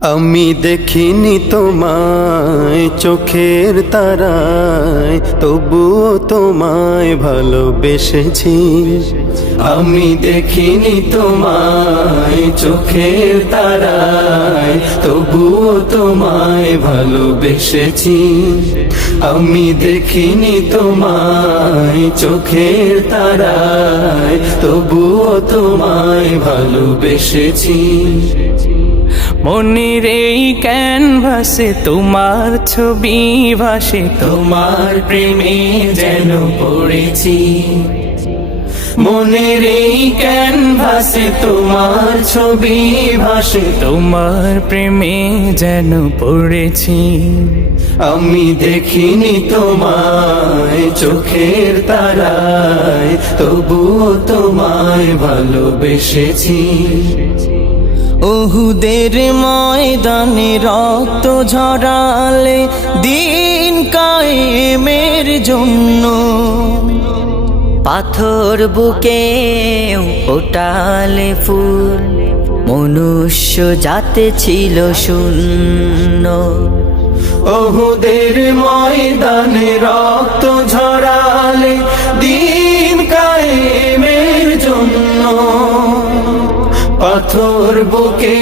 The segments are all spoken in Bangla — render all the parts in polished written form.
আমি দেখিনি তোমায় চোখের তারায়, তবুও তোমায় ভালোবেসেছি। আমি দেখিনি তোমায় চোখের তারায়, তবুও তোমায় ভালোবেসেছি। আমি দেখিনি তোমায় চোখের তারায়, তবুও তোমায় ভালোবেসেছি। মনের এই ক্যানভাসে তোমার ছবি ভাসে, তোমার প্রেমে যেন পড়েছি। মনের এই ক্যানভাসে তোমার ছবি ভাসে, তোমার প্রেমে যেন পড়েছি। আমি দেখিনি তোমায় চোখের তারায়, তবুও তোমায় ভালোবেসেছি। ওহুদের ময়দানে রক্ত ঝরালে দিন কায়েমের জন্য, পাথর বুকে ওঠালে ফুল, মনুষ্য জাতে ছিল শূন্য। ওহুদের ময়দানে রক্ত ঝরালে দিন কায়েমের জন্য, পাথর বুকে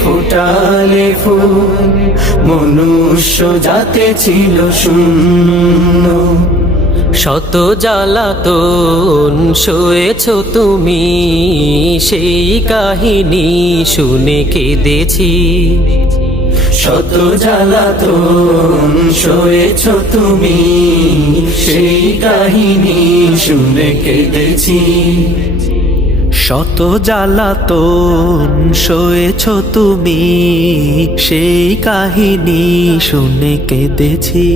ফুটালে ফুল, মনুষ্য জাতে ছিল শূন্য। শত জ্বালাতন সয়েছ তুমি, সেই কাহিনী শুনে কেঁদেছি। শত জ্বালাতন সয়েছ তুমি, সেই কাহিনী শুনে কেঁদেছি। শত জ্বালাতন সয়েছ তুমি, সেই কাহিনী শুনে কেঁদেছি।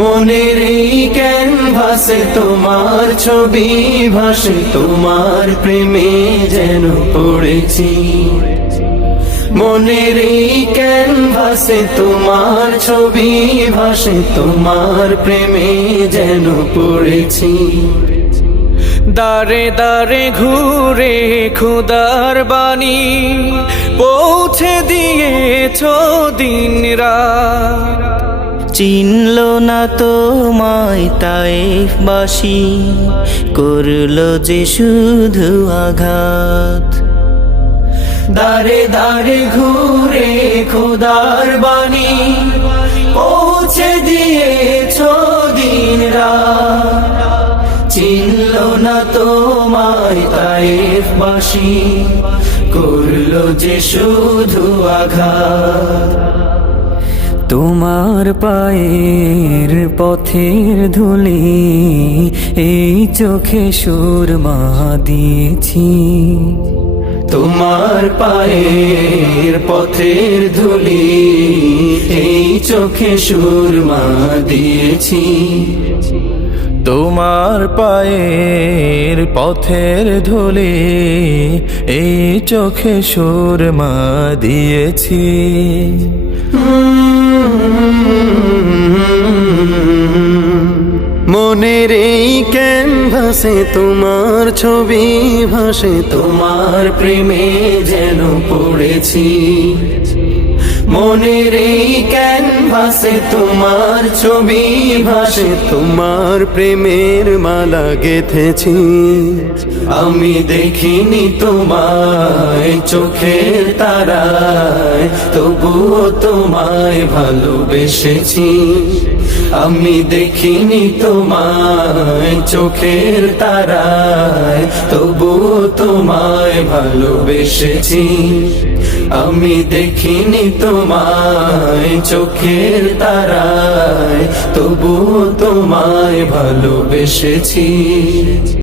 মনের এই ক্যানভাসে তোমার ছবি ভাসে, তোমার প্রেমে যেন পড়েছি। মনের এই ক্যানভাসে তোমার ছবি ভাসে, তোমার প্রেমে যেন পড়েছি। দারে দারে ঘুরে খোদার বাণী পৌঁছে দিয়েছ দিন রাত, চিনল না তোমায় তায়েফবাসী, করলো যে শুধু আঘাত। দারে দারে ঘুরে খোদার বাণী পৌঁছে দিয়েছ দিন রাত, চিনল না তোমায় তায়েফবাসী, করলো যে শুধু আঘাত। তোমার পায়ের পথের ধুলি এই চোখে সুরমা দিয়েছি। তোমার পায়ের পথের ধুলি এই চোখে সুরমা দিয়েছি। তোমার পায়ের পথের ধুলি এই চোখে সুরমা দিয়েছি। মনের এই ক্যানভাসে তোমার ছবি ভাসে, তোমার প্রেমে যেন পড়েছি। মনের এই ক্যানভাসে তোমার ছবি ভাসে, তোমার প্রেমের মালা গেঁথেছি। আমি দেখিনি তোমায় চোখের তারায়, তবুও তোমায় ভালোবেসেছি। আমি দেখিনি তোমায় চোখের তারায়, তবুও তোমায় ভালোবেসেছি। আমি দেখিনি তোমায় চোখের তারায়, তবুও তোমায় ভালোবেসেছি।